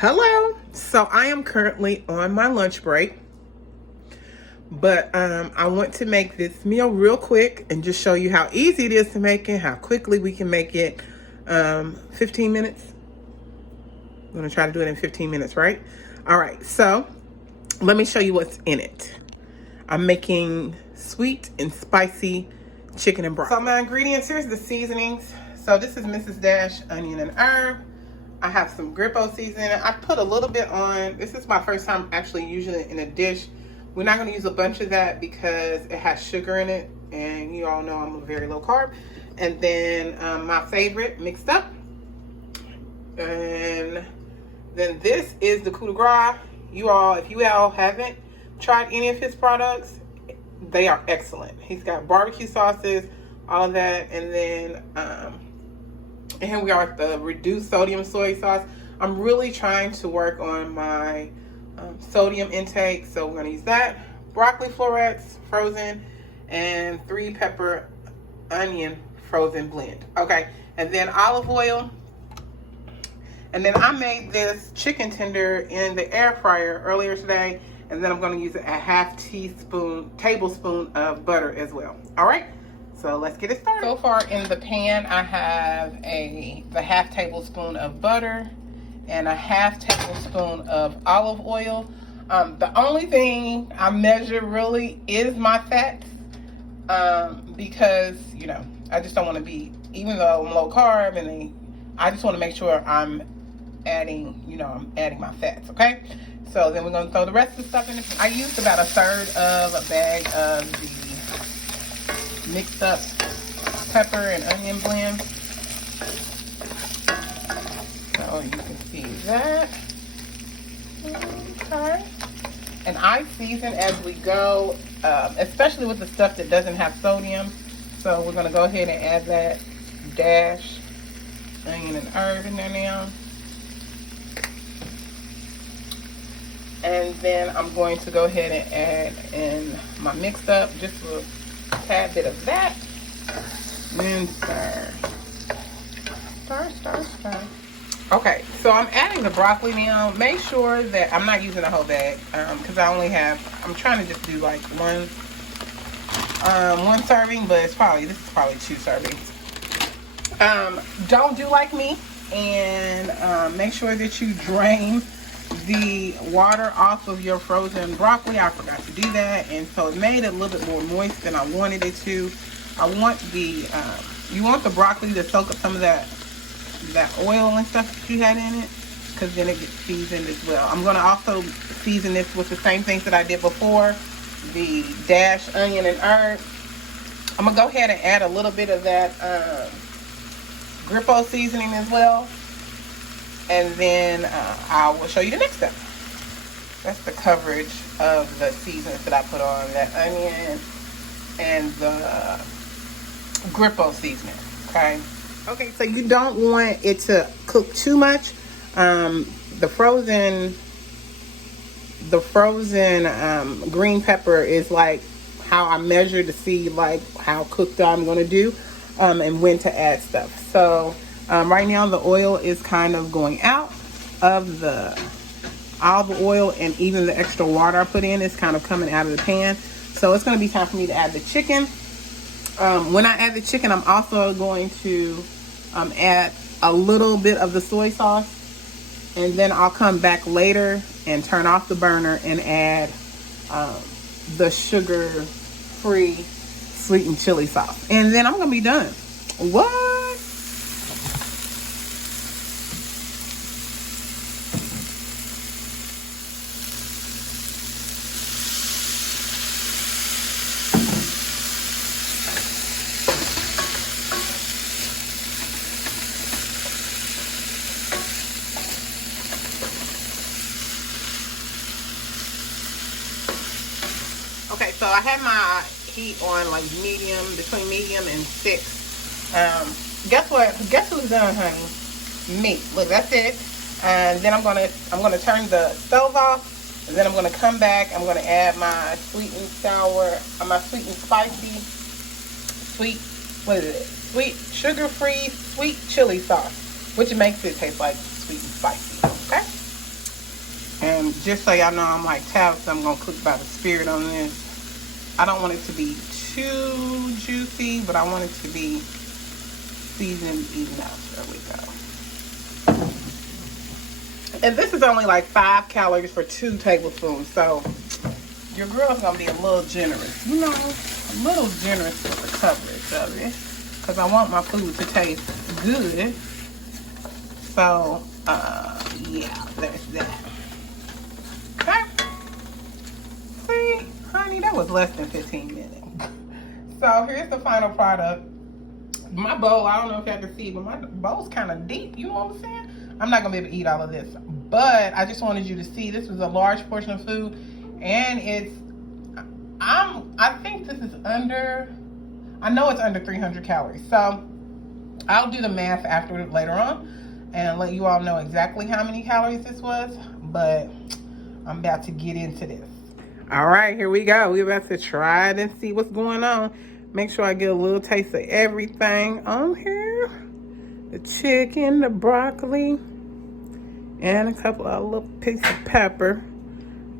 Hello. So I am currently on my lunch break, but I want to make this meal real quick and just show you how easy it is to make it, how quickly we can make it. 15 minutes. I'm going to try to do it in 15 minutes, right? All right. So let me show you what's in it. I'm making sweet and spicy chicken and broth. So my ingredients, here's the seasonings. So this is Mrs. Dash onion and herb. I have some Grippo seasoning. I put a little bit on. This is my first time actually using it in a dish. We're not going to use a bunch of that because it has sugar in it, and you all know I'm a very low carb. And then my favorite mixed up. And then this is the coup de grace. You all, if you all haven't tried any of his products, they are excellent. He's got barbecue sauces, all of that, and then and here we are with the reduced sodium soy sauce. I'm really trying to work on my sodium intake, so we're gonna use that. Broccoli florets, frozen, and 3 pepper onion frozen blend. Okay, and then olive oil. And then I made this chicken tender in the air fryer earlier today, and then I'm gonna use a half tablespoon of butter as well. All right. So let's get it started. So far in the pan, I have the half tablespoon of butter and a half tablespoon of olive oil. The only thing I measure really is my fats, because, you know, I just don't want to be, even though I'm low carb, I just want to make sure I'm adding my fats, okay? So then we're going to throw the rest of the stuff in. I used about 1/3 of a bag of the mixed up pepper and onion blend. So you can see that. Okay. And I season as we go, especially with the stuff that doesn't have sodium. So we're going to go ahead and add that dash onion and herb in there now. And then I'm going to go ahead and add in my mixed up, just a tad bit of that, and then stir. Okay, so I'm adding the broccoli now. Make sure that I'm not using a whole bag, because I'm trying to just do like one serving, but this is probably 2 servings. Don't do like me and make sure that you drain the water off of your frozen broccoli. I forgot to do that, and so it made it a little bit more moist than I wanted it to. You want the broccoli to soak up some of that oil and stuff that you had in it, because then it gets seasoned as well. I'm going to also season this with the same things that I did before, the dash onion and herb. I'm going to go ahead and add a little bit of that Grippo seasoning as well. And then I will show you the next step. That's the coverage of the seasonings that I put on, that onion and the Grippo seasoning, okay? Okay, so you don't want it to cook too much. The frozen green pepper is like how I measure to see like how cooked I'm gonna do, and when to add stuff. So right now the oil is kind of going out of the olive oil, and even the extra water I put in is kind of coming out of the pan. So it's going to be time for me to add the chicken. When I add the chicken, I'm also going to add a little bit of the soy sauce, and then I'll come back later and turn off the burner and add the sugar-free sweet and chili sauce. And then I'm going to be done. What? Okay, so I had my heat on like medium, between medium and 6. Guess what? Guess who's done, honey? Me. Look, that's it. And then I'm gonna turn the stove off, and then I'm gonna come back. I'm gonna add my sweet and spicy, sweet sugar-free sweet chili sauce, which makes it taste like sweet and spicy. Okay. just so y'all know, I'm like Tabitha, I'm gonna cook by the spirit on this. I don't want it to be too juicy, but I want it to be seasoned enough. There we go. And this is only like 5 calories for 2 tablespoons. So your girl's gonna be a little generous. You know, a little generous with the coverage of it. Because I want my food to taste good. So, yeah, there's that. Okay. See, honey, that was less than 15 minutes. So here's the final product. My bowl, I don't know if y'all can see, but my bowl's kind of deep. You know what I'm saying? I'm not going to be able to eat all of this. But I just wanted you to see this was a large portion of food. And it's, I think this is under, I know it's under 300 calories. So I'll do the math later on and let you all know exactly how many calories this was. But I'm about to get into this. All right, here we go. We're about to try it and see what's going on. Make sure I get a little taste of everything on here. The chicken, the broccoli, and a couple of little pieces of pepper.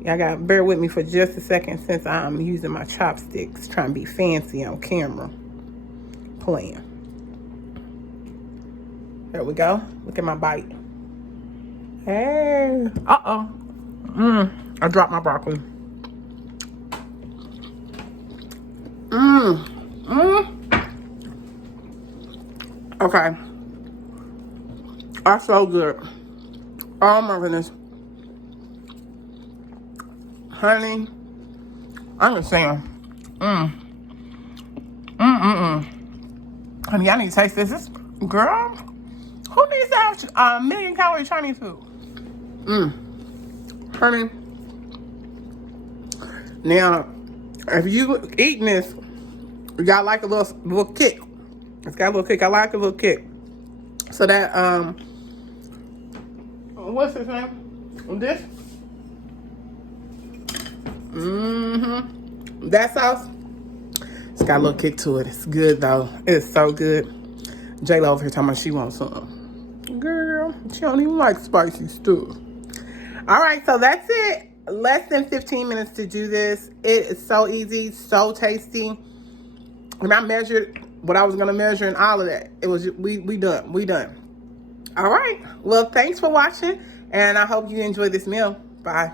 Y'all gotta bear with me for just a second since I'm using my chopsticks, trying to be fancy on camera. Playing. There we go. Look at my bite. Hey. Uh-oh. I dropped my broccoli. Okay. That's so good. Oh my goodness. Honey, I'm just saying. Honey, I need to taste this. This girl, who needs to have a million calorie Chinese food? Honey. Now, if you eating this, you got like a little kick. It's got a little kick. I like a little kick. So that what's his name? This? That sauce. It's got a little kick to it. It's good though. It's so good. J-Lo over here talking about she wants some. Girl, she don't even like spicy stuff. All right, so that's it. Less than 15 minutes to do this. It is so easy, so tasty. And I measured what I was gonna measure and all of that. It was we done. All right. Well, thanks for watching, and I hope you enjoyed this meal. Bye.